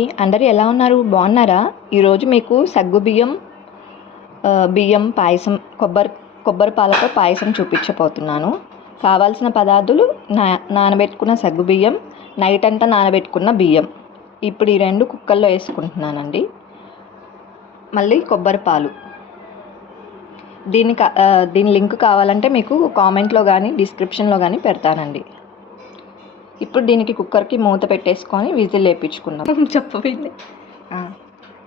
అందరూ ఎలా ఉన్నారు? బాగున్నారా? ఈరోజు మీకు బియ్యం పాయసం కొబ్బరి పాలతో పాయసం చూపించబోతున్నాను. కావాల్సిన పదార్థాలు నానబెట్టుకున్న సగ్గుబియ్యం, నైట్ అంతా నానబెట్టుకున్న బియ్యం. ఇప్పుడు ఈ రెండు కుక్కర్లో వేసుకుంటున్నానండి. మళ్ళీ కొబ్బరి పాలు. దీని లింక్ కావాలంటే మీకు కామెంట్లో కానీ డిస్క్రిప్షన్లో కానీ పెడతానండి. ఇప్పుడు దీనికి కుక్కర్కి మూత పెట్టేసుకొని విజిల్ వేయించుకుందాం. చెప్పబోయింది.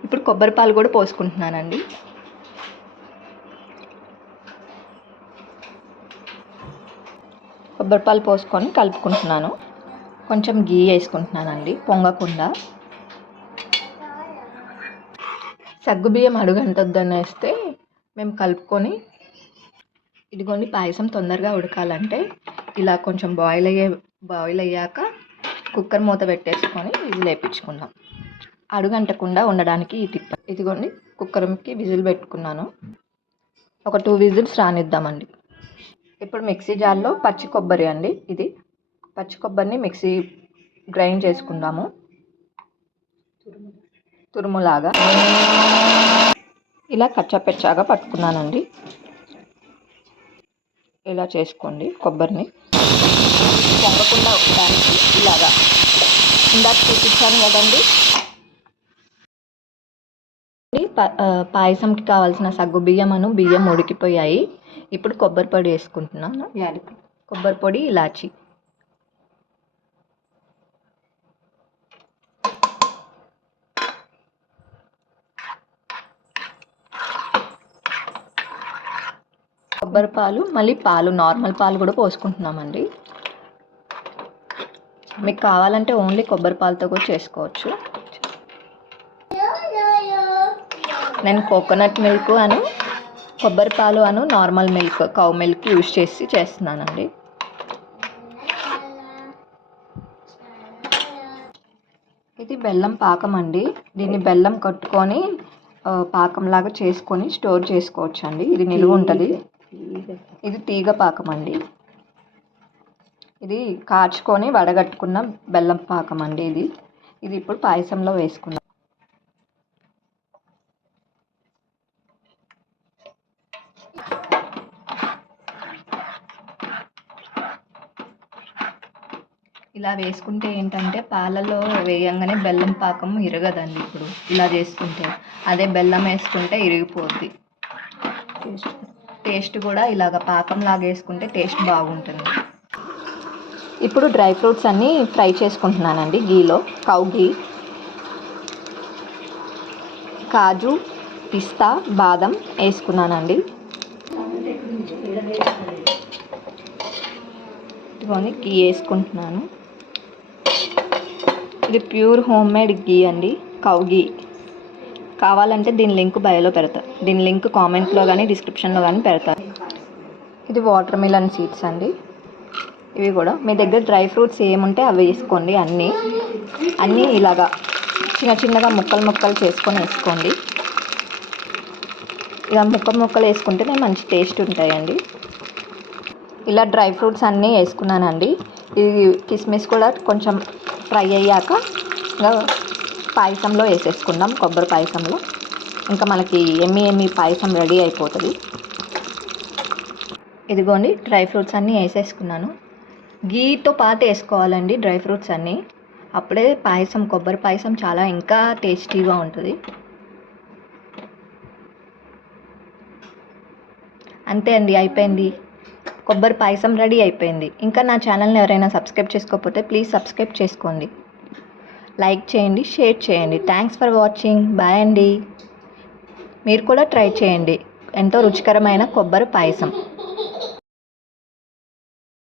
ఇప్పుడు కొబ్బరి పాలు కూడా పోసుకుంటున్నానండి. కొబ్బరి పాలు పోసుకొని కలుపుకుంటున్నాను. కొంచెం గీ వేసుకుంటున్నానండి పొంగకుండా. సగ్గుబియ్యం అడుగంటొద్దని వేస్తే మేము కలుపుకొని, ఇదిగోండి పాయసం తొందరగా ఉడకాలంటే ఇలా కొంచెం బాయిల్ అయ్యాక కుక్కర్ మూత పెట్టేసుకొని విజిల్ వేయించుకుందాం. అడుగంటకుండా ఉండడానికి ఈ టిప్. ఇదిగోండి కుక్కర్కి విజిల్ పెట్టుకున్నాను. ఒక 2 విజిల్స్ రానిద్దామండి. ఇప్పుడు మిక్సీ జార్లో పచ్చి కొబ్బరి అండి. ఇది పచ్చి కొబ్బరిని మిక్సీ గ్రైండ్ చేసుకుందాము. తురుములాగా ఇలా కచ్చాపెచ్చాగా పట్టుకున్నానండి. ఇలా చేసుకోండి. కొబ్బరిని పొంగకుండా ఉండడానికి ఇలాగా ఇందాక చూపించాను కదండి. పాయసంకి కావాల్సిన బియ్యం ఉడికిపోయాయి. ఇప్పుడు కొబ్బరి పొడి వేసుకుంటున్నాను. కొబ్బరి పొడి, ఇలాచి. కొబ్బరి పాలు, మళ్ళీ నార్మల్ పాలు కూడా పోసుకుంటున్నామండి. మీకు కావాలంటే ఓన్లీ కొబ్బరి పాలతో కూడా చేసుకోవచ్చు. నేను కోకోనట్ మిల్క్ కొబ్బరి పాలు normal milk, cow milk use చేస్తున్నానండి. ఇది బెల్లం పాకం అండి. దీన్ని బెల్లం కట్టుకొని పాకంలాగా చేసుకొని స్టోర్ చేసుకోవచ్చు అండి. ఇది నిలువ ఉంటుంది. ఇది తీగ పాకం అండి. ఇది కాచుకొని వడగట్టుకున్న బెల్లం పాకం అండి. ఇది ఇప్పుడు పాయసంలో వేసుకున్నాం. ఇలా వేసుకుంటే ఏంటంటే పాలలో వేయంగానే బెల్లం పాకం ఇరగదండి. ఇప్పుడు ఇలా చేసుకుంటే, అదే బెల్లం వేసుకుంటే ఇరిగిపోద్ది. టేస్ట్ కూడా ఇలాగ పాకంలాగా వేసుకుంటే టేస్ట్ బాగుంటుంది. ఇప్పుడు డ్రై ఫ్రూట్స్ అన్నీ ఫ్రై చేసుకుంటున్నానండి గీలో. కౌ గీ, కాజు, పిస్తా, బాదం వేసుకున్నానండి. ఇదిగోని గీ వేసుకుంటున్నాను. ఇది ప్యూర్ హోమ్ మేడ్ గీ అండి, కౌ గీ. కావాలంటే దీని లింక్ బయోలో పెడతాను. దీని లింక్ కామెంట్లో కానీ డిస్క్రిప్షన్లో కానీ పెడతాను. ఇది వాటర్ మిలన్ సీడ్స్ అండి. ఇవి కూడా మీ దగ్గర డ్రై ఫ్రూట్స్ ఏముంటే అవి వేసుకోండి. అన్నీ ఇలాగా చిన్నగా ముక్కలు చేసుకొని వేసుకోండి. ఇలా ముక్కలు వేసుకుంటేనే మంచి టేస్ట్ ఉంటాయండి. ఇలా డ్రై ఫ్రూట్స్ అన్నీ వేసుకున్నానండి. ఇది కిస్మిస్ కూడా కొంచెం ఫ్రై అయ్యాక ఇంకా పాయసంలో వేసేసుకుందాం. కొబ్బరి పాయసంలో ఇంకా మనకి ఎమ్మి పాయసం రెడీ అయిపోతుంది. ఇదిగోండి డ్రై ఫ్రూట్స్ అన్నీ వేసేసుకున్నాను. గీతో పాటు వేసుకోవాలండి డ్రై ఫ్రూట్స్ అన్నీ. అప్పుడే కొబ్బరి పాయసం చాలా ఇంకా టేస్టీగా ఉంటుంది. అంతే అండి, అయిపోయింది. కొబ్బరి పాయసం రెడీ అయిపోయింది. ఇంకా నా ఛానల్ని ఎవరైనా సబ్స్క్రైబ్ చేసుకోకపోతే ప్లీజ్ సబ్స్క్రైబ్ చేసుకోండి. లైక్ చేయండి, షేర్ చేయండి. Thanks for watching. బాయ్ అండి. మీరు కూడా ట్రై చేయండి. ఎంతో రుచికరమైన కొబ్బరి పాయసం.